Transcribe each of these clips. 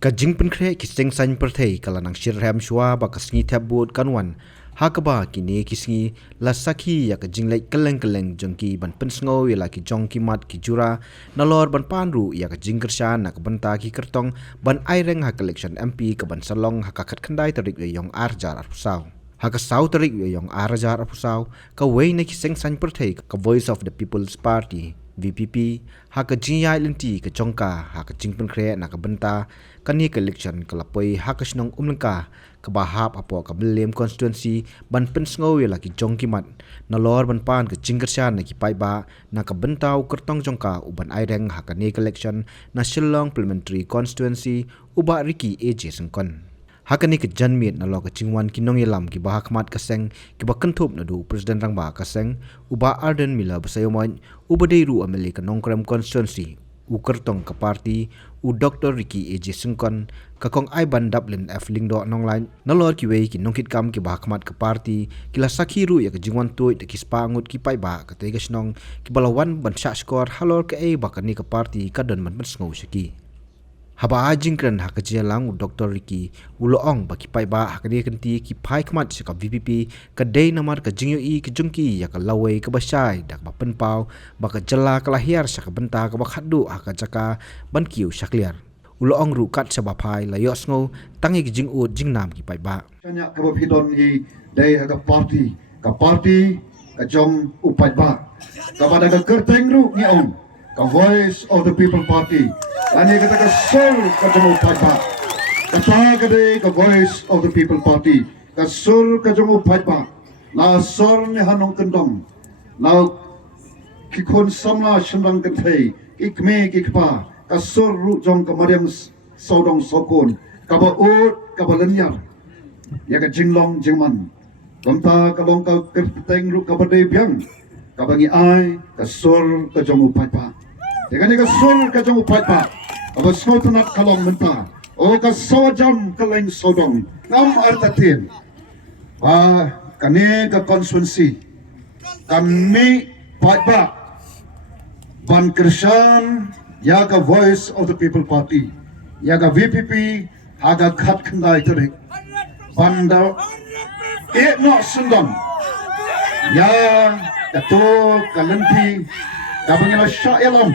Kajing penkre kiseng san perthei kalanang shirham shwa ba kasngi tabut kanwan hakaba kini kisngi la sakhi ya kajing lai keleng jongki ban pensngo ya ki jongki mat ki jura nalor ban panru ya kajing kershan nak benta ki kertong ban aireng ha collection MP ka ban salong ha kakhat khandai tarik yong arjar arpusaw haka sau tarik yong arjar arpusaw ka wei na kiseng san perthei ka voice of the people's party VPP haka jinya lenti ka jongka haka jingpen kre na ka benta kani collection kalapoi haka snong umlengka ka bahap apo ka belem constituency ban pensngo yela ki jongki mat na lor ban pan ka jingkershan na ki paiba na ka bentau kertong jongka uban aireng haka ni collection na Shillong parliamentary constituency uba riki AJ sengkon hakani ke janmit na lo ka chingwan kinong yelam ki bahakmat kaseng ki bakentup na du president rangba kaseng uba Ardent mila basayomoy uba deiru ameli ka nongkrem constituency u kertong ka party u Dr. Ricky AJ Sengkon ka kong ai bandap len Lingdo nongline na lor ki wei ki nongkit kam ki bahakmat ka party kila sakhiru ya ka jingwan toy de ki spangut ki pai ba ka te gasnong ki balawan ban sha score halor ka e bakani ka party ka don man sngo shiki haba ajingkran hakajiya lang Dr. Ricky uloong baki pai ba hakani kanti ki pai kmat ka VPP ka dei namar ka jingyo i ki jungki ya ka lawai ka basai dak ba penpau ba ka jela ka lahiar sa ka benta ka ba khadu haka jaka ban kiu sakliar uloong ru kat sa ba pai la yo sngo tangi ki jingu jingnam ki pai ba tanya ka ba phidon i dei ka party ka jong upai ba ka ba da ka kerteng ru ni on ka voice of the people party ani kata ka soul ka jong upai ba kata ka dei ka voice of the people party ka soul ka jong upai ba la sor ni hanong kendong la ki kon samla shendang ka thei ki Kmie ki kpa ka sor ru jong ka mariam sodong sokon ka ba ut ka ba lenyar ya ka jinglong jingman konta ka long ka kerteng ru ka ba dei biang ka bangi ai ka sor ka jong upai ba dengan ka sor ka jong upai ba aba sotanat kalong menta o ka sawajam kaleng sodong ngam artatin kane ka constituency kami pai ban kershan ya ka voice of the people party ya ka VPP aga khat khandai tarik banda no sundam ya kato kalanti kabangila syaelam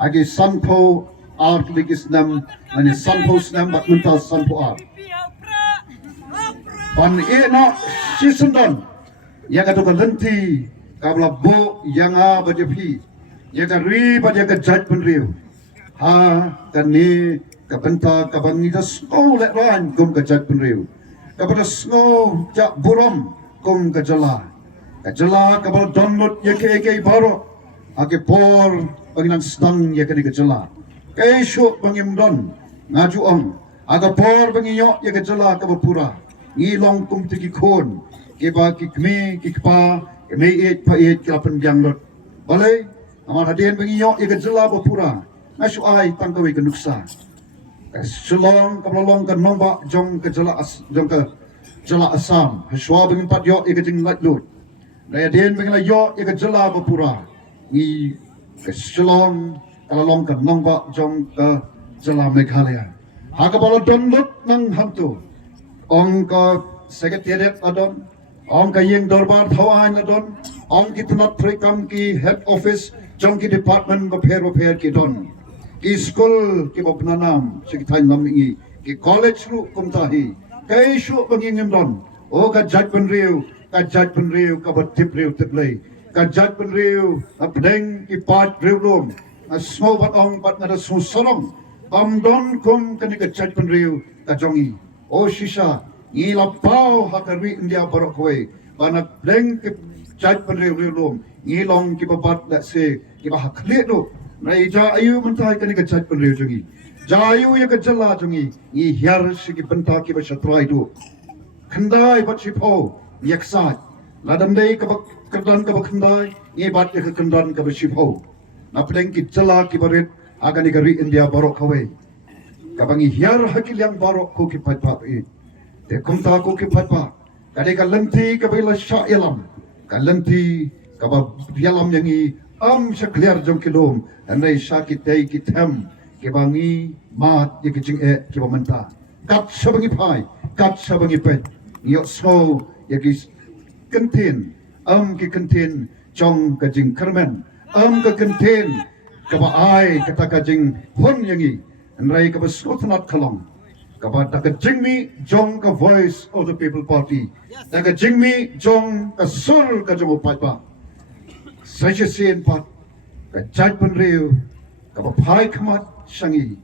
agi sanpo art ligis nam ani sanpo snam bat mental sanpo art ban no sisundon ya kato kalanti kabla bo yanga bajepi ya ka ri ba ya ka judge penriu ha kani ka benta ka bangi da sko le ran gum ka judge penriu ka pada sko ja burom gum ka jala ka bal download ya ke baro ake por banginan Sdang ya ka ni ka jala kai sho bangim don ngaju ong aga por bangiyo ya ka jala ka bapura ngilong kum tiki kon ke ba ki Kmie ki kpa Kmie et pa et kapan bianglot balai amar hadien bangiyo ya ka jala bapura ngasu ai tangkawi ka nuksa Shillong kablong ka nomba jong ka jala asam haswa bangin pat yo ya ka jing lat lut na hadien bangila yo ya ka jala bapura ni ka Shillong kablong ka nomba jong ka jala Meghalaya haka bala donlut nang hantu ong ka Secretariat adon ong ka Ïing dorbar thawan adon ong ki tanat prekam ki head office jong ki department repair ki don ki school ki bopnanam sikitain namingi ki college ru kumtahi kai shu bangingem don o ka judge penriu ka batip riu teplei ka judge penriu apdeng ki pat riu rom small bat ong bat ngada susorong don kum kani ka judge penriu ka jongi o shisha ni lapau hakari india barokwe banak deng ki judge penriu riu rom ni long ki babat that say ki bahakle do na ija ayu mentai kani ka judge penriu jongi jayu ya ka jalla jongi ni hiar sigi benta ki ba shatrai do khandai bat sipo yaksat ladam dei ka kerdan ka khandai ni bat ya ka kerdan ka sipo na pedeng ki jalla ki barit agani ka ri india barok hawe ka bangi hiar hakilyang barok ko ki patpa e te kumta ko ki patpa kade ka lenti ka bila sha yalam ka lenti ka ba yalam yangi am shakliar jong kilom anai shaki tei ki them kebangi mat ye kicing kebamenta kat sabangi pai kat sabangi pet yok so ye ki contain ki contain jong kajing kermen ka contain kaba ai kata kajing hon yangi nrai kaba skotnat kalong kaba taka jingmi jong ka voice of the people party taka jingmi jong ka sur ka jong upai pa saja sen pat ka jaj pun riu kaba pai khamat sangi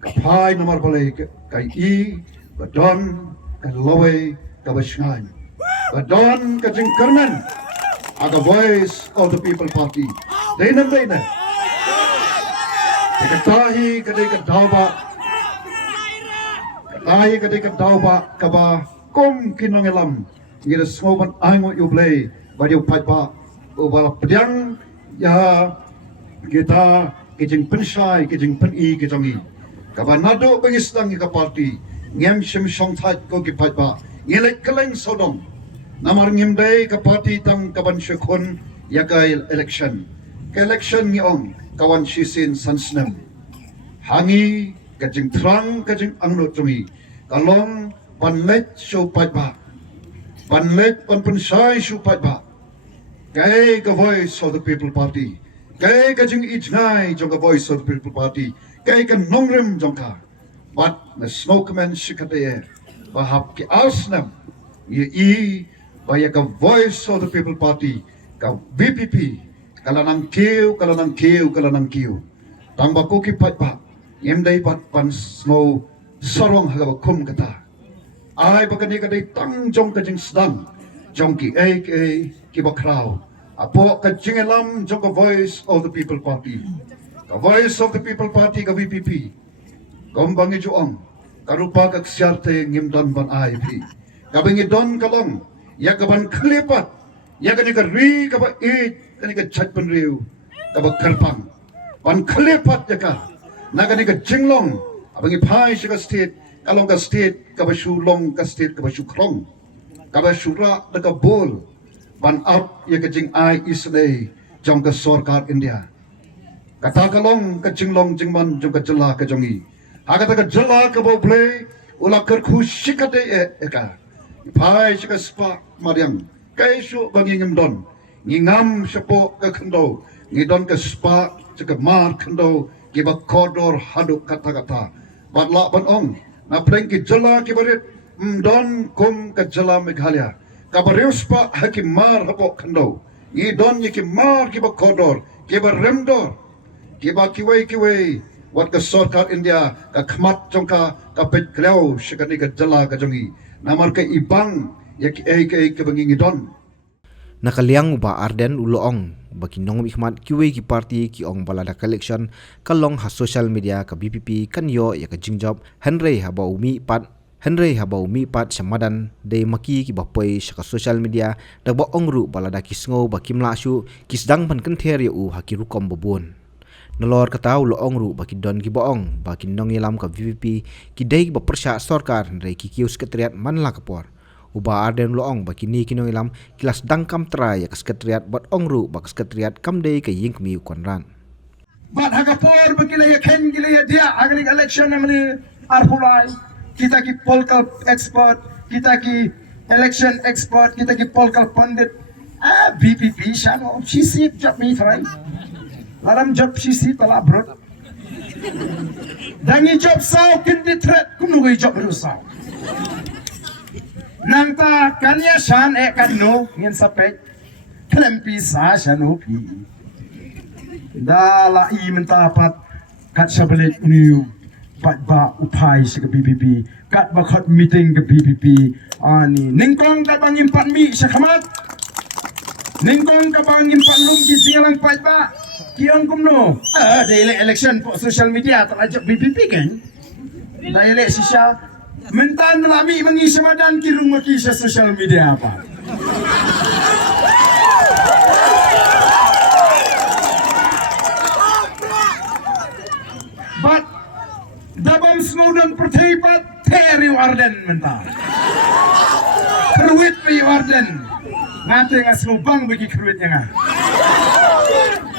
ka pai nomor balai ka I ka don ka lawe ka basngai ka don ka jing kermen aga voice of the people party deinam Katahi kadai kadauba Katahi kadai kadauba kaba kom kinongelam ngira soban aingo yublei badiu paipa ubala pedang ya kita kijing pensai kijing peni kijongi kaba nado bengistang ka party ngem shim song thai ko ki paipa ngele keleng sodong namar ngem dai ka party tang kaban shekon ya ka election ngiong kawan shisin sansnem hangi kajing trang kajing angno tumi kalong panlet show paipa panlet panpensai show paipa kay ka voice of the people party kay kajing itnai jong ka voice of the people party kay ka nongrem jong ka but na smokeman shikataye bahap ki asnam ye baya ka voice of the people party ka BPP kalanang kiu tang bako ki paipa yem dai pat pan snow sorong hagaba kum kata ai bakani kadai tang jong ka jing Sdang jong ki ki bakrao apo ka jingelam jong ka voice of the people party ka voice of the people party ka VPP kombangi juong karupa ka ksiarte ngimdon ban ai pi kabingi don kalong yakaban klepat yakani ka ri ka ba kani ka chat pen riu ka ba karpang pan klepat yaka nagani ka jinglong abangi pai shika state kalong ka state ka ba shulong ka state ka ba shukrong ka ba shura da ka bol pan up yaka jing ai isday jong ka sarkar India kata kalong ka jinglong jingman jong ka jala ka jongi agata ka jala ka ba play ula kar khu shikate eka pai shika spa mariam kaishu bangi ngimdon ngingam sepo ke kendo ngidon ke spa cek mar kendo kiba kodor haduk kata-kata batla banong na prengki jela kibarit mdon kum ke jela Meghalaya kabariu spa hakim mar hapo kendo ngidon yiki mar kiba kodor kiba remdor kiba kiwei wat ke sarkar India ka khmat jongka ka pet kleo shikani ke jela ka jongi namar ke ibang yaki ke bangi ngidon nakaliang uba Ardent uloong baki nong ikmat kiwe ki party ki ong balada collection kalong ha social media ka BPP kan yo ya ka jingjob Henry haba umi pat samadan de maki ki bapoi sa social media dagba ongru balada kisngo baki mlashu kisdang pan kan ther u haki rukom babun nolor kata uloong ru baki don ki boong baki nong ilam ka BPP ki dei ba persya sarkar re ki kiu Secretariat manla kapor uba Ardent loong baki ni kinong ilam kilas dangkam Trai ya Secretariat bat ongru bak Secretariat kamdei ke Ïing Kmie Conrad bat hagapor baki la ken gila dia agri election namni arhulai kita ki political expert kita ki election expert kita ki political pundit BPP shano she see job me Trai laram job she see tala brot dangi job sao kindi threat kunu job rusau nangta kanya shan kanno ngin sapek klempi sa shano pi dala I mentapat kat sabelet new pat ba upai sa BPP kat ba khat meeting ke BPP ani ningkong ka bang impan mi sa khamat ningkong ka bang impan lum ki singalang pat ba kiang kumno daily election po social media talajak BPP kan daily sisya mentan lami mengi samadan kirung maki sa social media apa but dabam snowdan perteipat teri Ardent mentan kerwit pi Ardent ngate ngasno bang bagi kerwitnya nga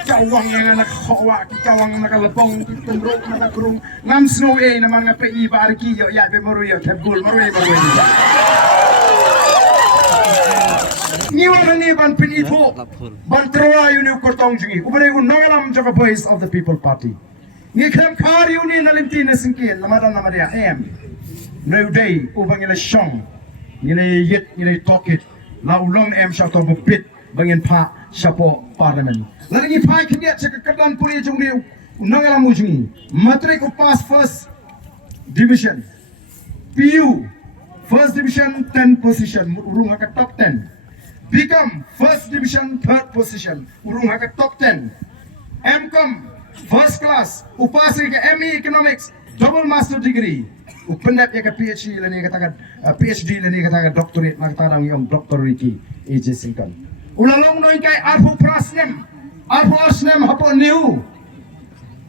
kikawang yang nakakawa, kikawang nakalabong, kitumrok, nakakurong, ngam snow na mga PI bariki, yo ya be maruyo, tabgul, maruyo. Niwa ni ban pinito, ban Trai ni kortong jungi, ubare unongalam jaga voice of the people party. Ni kam kari uni nalimti na singkin, namadan namadia no day, ubang ila shong, ni yet, ni tokit, la ulong siya to bupit, bangin pa siya po parliament. Lalu ni pa kiniat sa kakatan puri jungi, unongalam mo jungi, matrik o pass first division, PU, first division 10 position, urung haka top 10. Become first division 3rd position, urung haka top 10. MCom first class, upasi ke ME economics, double master degree. Upendap ya ke PhD lani katakan PhD lani katakan doctorate nak katakan yang doctorate ki AJ Singkan. Ulalong noi kai arfu prasnem, arfu asnem hapo new.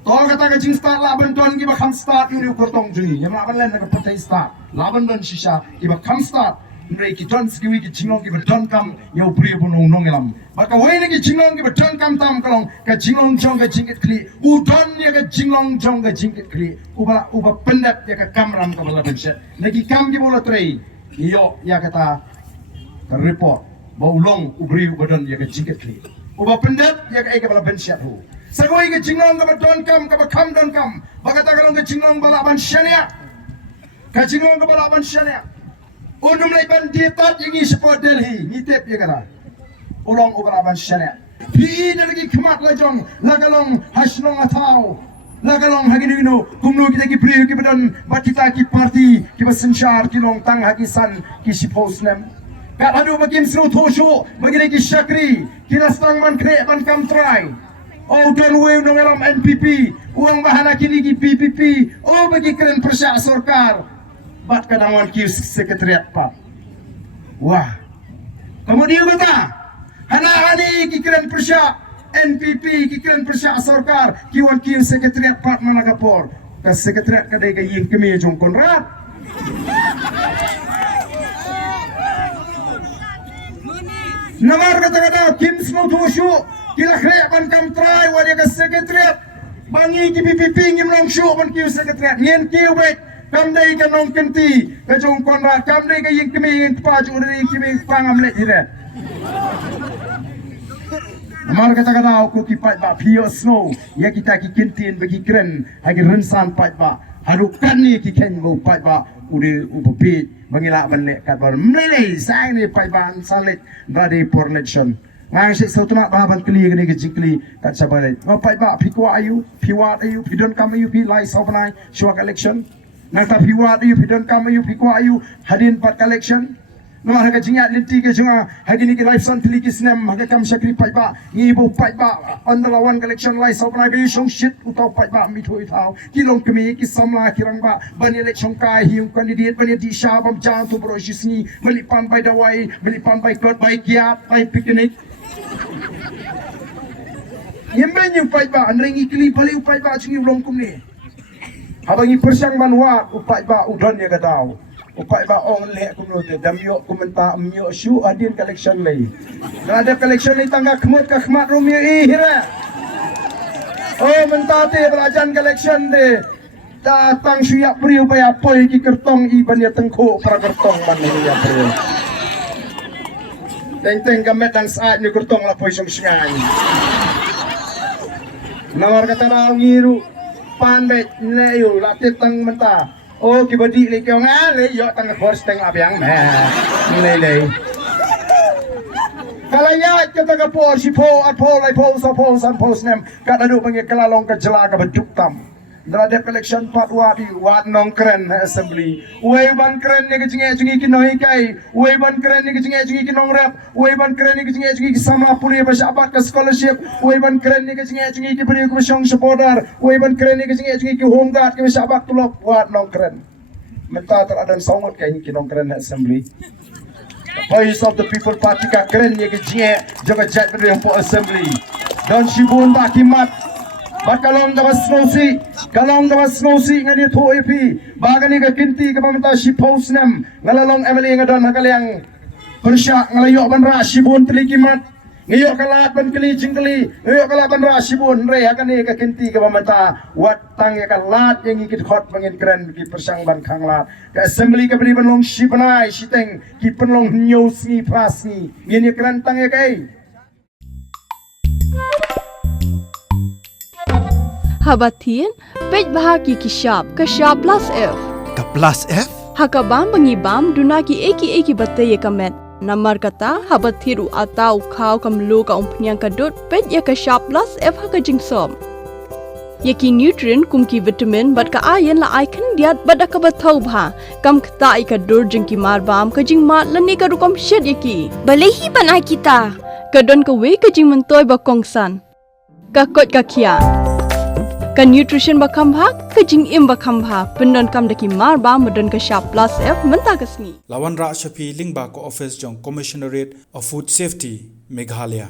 Tol katakan jing start laban tuan ki bakam start uni kortong jungi. Yang laban lain nak patai start, laban dan sisa ki bakam start. Mereka don skiwi ki jinglong ki berdon kam yau priya bunung nongelam. Maka wei lagi jinglong ki berdon kam tam kalong ka jinglong jong ka jingkit kli. Udon ya ka jinglong jong ka jingkit kli. Uba pendap ya ka kamram ka bala benset. Lagi kam ki bola Trai. Iyo ya kata report. Bau long ubri ubadon ya ka jingkit kli. Uba pendap ya ka eka bala benset hu. Sagoi ka jinglong ka berdon kam ka bakam don kam. Baka ta kalong ka jinglong bala ban syania. Ka jinglong ka bala ban syania. Undum lai banditat yang support Delhi, nitip ya kata. Ulong ubaraban syariat. Pi lagi kemat lajong, lagalong hasnong atau, lagalong haginu kumno kita ki priu ki badan batita ki parti ki basensyar ki long tang hagisan ki sipos nem. Kat hadu makin snow tosho, bagi ki syakri, ki Sdang man kre ban kam Trai. Oh dan we nongelam NPP, uang bahana kini ki PPP, oh bagi keren persya sorkar. Bat kadangan kiu Secretariat Pak. Wah. Kemudian kata, hana-hani kikiran persya NPP, kikiran persya Sarkar, kiwan kiu Secretariat Pak Managapor. Ka Secretariat kadai ka Ïing Kmie jong Conrad. Namar kata-kata, Kim Snow Toshu, kila kaya ban kam Trai, wadia ka Secretariat. Bangi ki PPP ngimlong syuk ban kiu Secretariat. Ngien kiu baik. Kamdai ka nong kenti, ka jong Conrad, kamdai ka Ïing Kmie ng paju dari Kmie pangamlet dire. Amar kata-kata aku kipat ba pio snow, ya kita ki kentin bagi keren, hagi rensan pat ba. Harukan ni ki ken mo pat ba, udi ubupit, bangila banlek kat bar. Mlele sang ni pat ba salit badi for election. Ngang si sa tumak bahaban kli gani gejikli kat sabalit. Pat ba pikwa ayu, piwat ayu, pidon kam ayu pi lai sobanai syuak election. Nang tapi wat ayu pidon kam ayu pikwa ayu hadin pat collection. Nama harga jingat linti ke jenga hagi ni ki life son pili ki snem harga kam syakri pat ba ngibo pat ba on the one collection lai so na bi shong shit utau pat ba mi thoi thau ki long Kmie ki samla ki rang ba bani election kai hiu candidate bani di sha bam jan tu bro shisni melipan by dawai melipan by god by kiat by picnic. Yemben yung pat ba anring ikli bali pat ba chingi long Kmie. Abangi persyang manwa upat ba udon ya katau. Upat ba ong lek kumnote damyo kumenta myo syu adin collection lay. Ada collection lay tangga kemut ka khmat rumia hira. Oh mentate belajan collection de. Datang suyak priu baya poi ki kertong iban ya tengko para kertong ban ya priu. Teng gamet dang saat ni kertong la poi song singai. Nawar kata na ngiru pan bet leyu latit tang menta oh kibadi le kyo nga le yo tang force tang abyang me le kalaya kata ka po si po at po lai po so po san po nem kada du pangi kalalong ka jela ka beduk tam Dada collection part wat nong keren assembly. Uwe ban keren ni kejingi ki noi kai. Uwe ban keren ni kejingi ki nong rap. Uwe ban keren ni kejingi ki sama puri basyabat ke scholarship. Uwe ban keren ni kejingi ki beri ke syong supporter. Uwe ban keren ni kejingi ki home guard ke basyabat tulop wat nong keren. Menta teradan songot kai ki nong keren assembly. Voice of the people party ka keren ni kejingi jaga jat beri po assembly. Dan shibun bakimat Bat kalong dapat snowsi ngani to EP bagani ka kinti ka pamenta si post nam ngalalong emily ngadon hakalyang persya ngalayok banra sibun telikimat ngiyok kalat ban kali jingkali ngiyok kalat ban rasibun re akan ni ka kenti ka pamanta wat tang ya kalat yang ikit khot bangin keren ki persang ban khanglat ka assembly ka beri ban long shipanai siteng ki penlong nyos ni pas ni ngin keren tang ya kai Habatin pej bahagi ki sharp plus F Ka plus F? hakabam bangibam dunaki eki batte ye kamet namar kata habathiru atau khau kamlu ka umpnyang kadut pej ya ka sharp plus F haka jingsom yaki nutrient kumki vitamin bat ka iron la icon diat bat ka bathau bha kam khta I ka dur jingki marbam ka jing mat lani ka rukom shed yaki balehi banai kita kadon ka we ka jing mentoy ba kongsan ka kot ka khia ka nutrition ba khambha ka jing im ba khambha pendon kam daki marba modon ka sharp plus F menta kasni Lawan Ra Shafi Lingba ko office jong Commissionerate of Food Safety Meghalaya